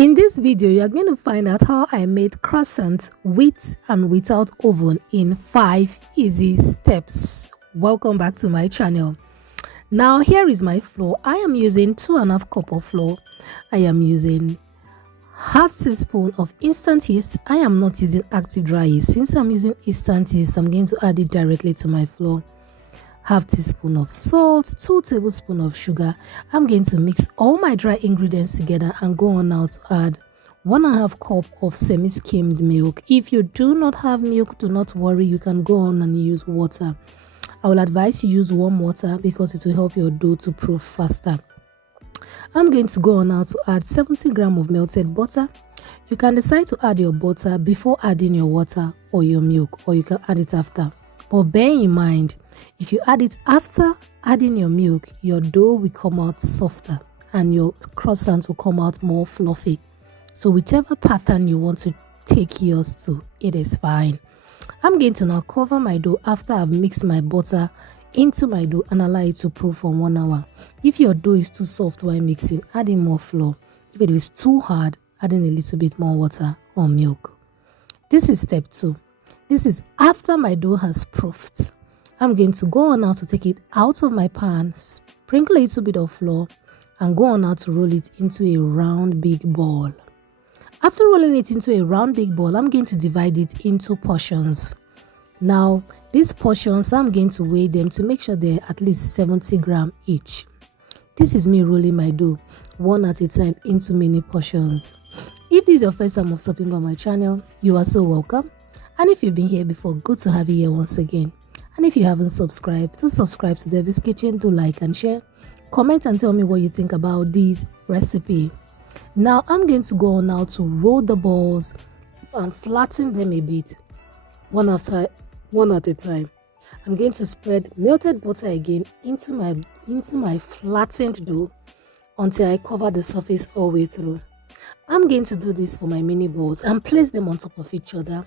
In this video, you're going to find out how I made croissants with and without oven in 5 easy steps. Welcome back to my channel. Now here is my flour. I am using 2.5 cup of flour. I am using half teaspoon of instant yeast. I am not using active dry yeast. Since I'm using instant yeast, I'm going to add it directly to my flour. Half teaspoon of salt, 2 tablespoons of sugar. I'm going to mix all my dry ingredients together and go on now to add 1.5 cup of semi-skimmed milk. If you do not have milk, do not worry, you can go on and use water. I will advise you use warm water because it will help your dough to proof faster. I'm going to go on now to add 70 grams of melted butter. You can decide to add your butter before adding your water or your milk, or you can add it after. But bear in mind, if you add it after adding your milk, your dough will come out softer and your croissants will come out more fluffy. So whichever pattern you want to take yours to, it is fine. I'm going to now cover my dough after I've mixed my butter into my dough and allow it to proof for 1 hour. If your dough is too soft while mixing, adding more flour. If it is too hard, adding a little bit more water or milk. This is step 2. This is after my dough has proofed. I'm going to go on now to take it out of my pan, sprinkle a little bit of flour, and go on now to roll it into a round big ball. After rolling it into a round big ball, I'm going to divide it into portions. Now, these portions, I'm going to weigh them to make sure they're at least 70 grams each. This is me rolling my dough one at a time into many portions. If this is your first time of stopping by my channel, you are so welcome. And if you've been here before, good to have you here once again. And if you haven't subscribed, do subscribe to Debbie's Kitchen, do like and share. Comment and tell me what you think about this recipe. Now I'm going to go on now to roll the balls and flatten them a bit, one at a time. I'm going to spread melted butter again into my flattened dough until I cover the surface all the way through. I'm going to do this for my mini balls and place them on top of each other,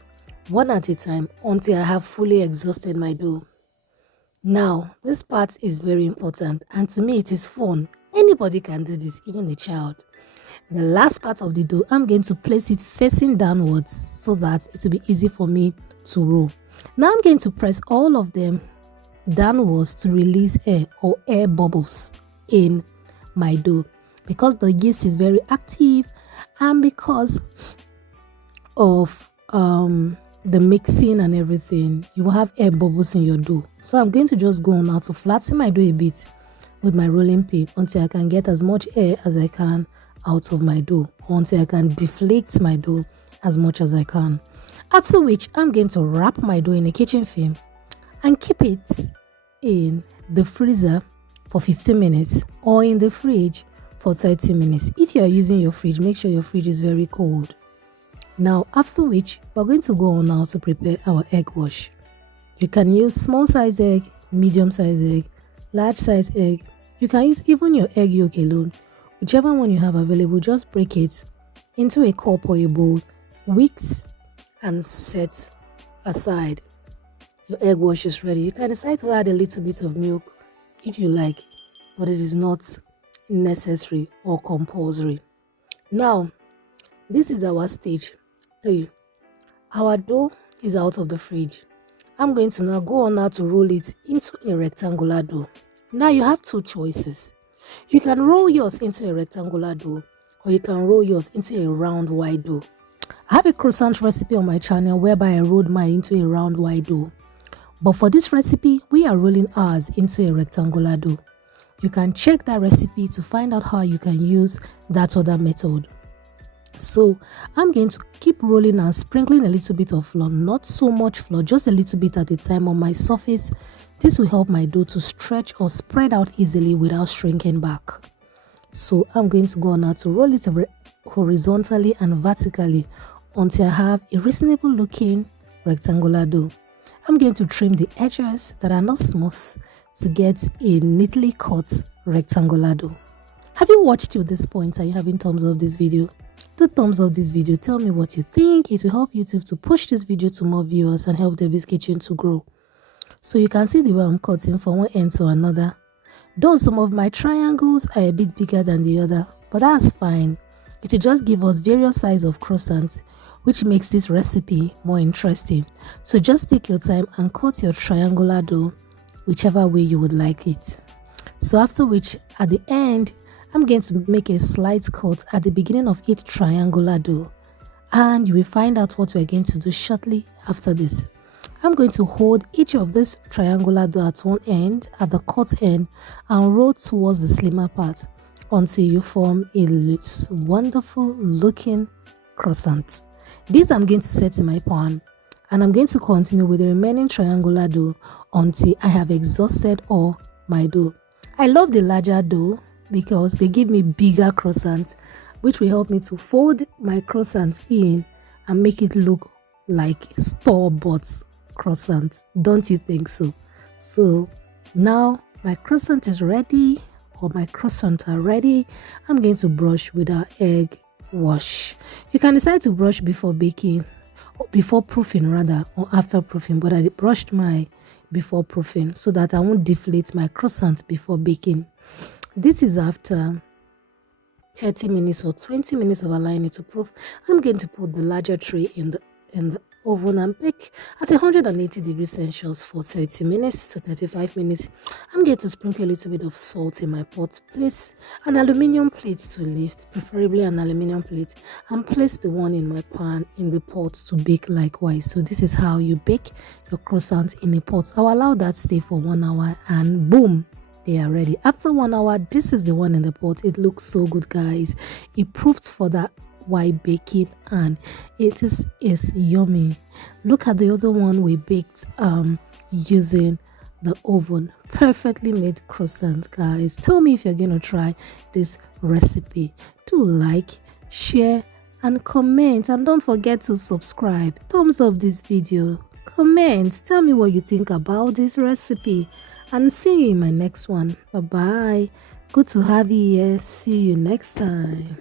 one at a time, until I have fully exhausted my dough. Now, this part is very important, and to me it is fun. Anybody can do this, even a child. The last part of the dough, I'm going to place it facing downwards so that it will be easy for me to roll. Now I'm going to press all of them downwards to release air or air bubbles in my dough, because the yeast is very active and because of the mixing and everything, you will have air bubbles in your dough. So I'm going to just go on now to flatten my dough a bit with my rolling pin until I can get as much air as I can out of my dough, or until I can deflate my dough as much as I can. After which, I'm going to wrap my dough in a kitchen film and keep it in the freezer for 15 minutes or in the fridge for 30 minutes. If you are using your fridge, make sure your fridge is very cold. Now, after which, we're going to go on now to prepare our egg wash. You can use small size egg, medium size egg, large size egg. You can use even your egg yolk alone. Whichever one you have available, just break it into a cup or a bowl, whisk and set aside. Your egg wash is ready. You can decide to add a little bit of milk if you like, but it is not necessary or compulsory. Now, this is our stage 3. Our dough is out of the fridge. I'm going to now go on now to roll it into a rectangular dough. Now you have 2 choices. You can roll yours into a rectangular dough, or you can roll yours into a round wide dough. I have a croissant recipe on my channel whereby I rolled mine into a round wide dough. But for this recipe, we are rolling ours into a rectangular dough. You can check that recipe to find out how you can use that other method. So I'm going to keep rolling and sprinkling a little bit of flour, not so much flour, just a little bit at a time on my surface. This will help my dough to stretch or spread out easily without shrinking back. So I'm going to go on now to roll it horizontally and vertically until I have a reasonable looking rectangular dough. I'm going to trim the edges that are not smooth to get a neatly cut rectangular dough. Have you watched till this point? Are you having thumbs up this video? Do thumbs up this video. Tell me what you think. It will help YouTube to push this video to more viewers and help Debbie's Kitchen to grow. So you can see the way I'm cutting from one end to another. Though some of my triangles are a bit bigger than the other, but that's fine. It will just give us various sizes of croissants, which makes this recipe more interesting. So just take your time and cut your triangular dough whichever way you would like it. So after which, at the end, I'm going to make a slight cut at the beginning of each triangular dough, and you will find out what we're going to do shortly after this. I'm going to hold each of this triangular dough at one end, at the cut end, and roll towards the slimmer part until you form a wonderful looking croissant. This I'm going to set in my pan, and I'm going to continue with the remaining triangular dough until I have exhausted all my dough. I love the larger dough because they give me bigger croissants, which will help me to fold my croissants in and make it look like store-bought croissant. Don't you think so? So now my croissant is ready, or my croissants are ready. I'm going to brush with our egg wash. You can decide to brush before baking, or before proofing rather, or after proofing, but I brushed my before proofing so that I won't deflate my croissant before baking. This is after 30 minutes or 20 minutes of allowing it to proof. I'm going to put the larger tray in the oven and bake at 180 degrees Celsius for 30 minutes to 35 minutes. I'm going to sprinkle a little bit of salt in my pot. Place an aluminium plate to lift, preferably an aluminium plate, and place the one in my pan in the pot to bake likewise. So this is how you bake your croissants in a pot. I'll allow that stay for 1 hour, and boom, they are ready. After 1 hour, this is the one in the pot. It looks so good, guys. It proofed for that while baking, and it is yummy. Look at the other one we baked using the oven. Perfectly made croissant, guys. Tell me if you're gonna try this recipe. Do like, share, and comment, and don't forget to subscribe. Thumbs up this video, comment, tell me what you think about this recipe, and see you in my next one. Bye bye. Good to have you here. See you next time.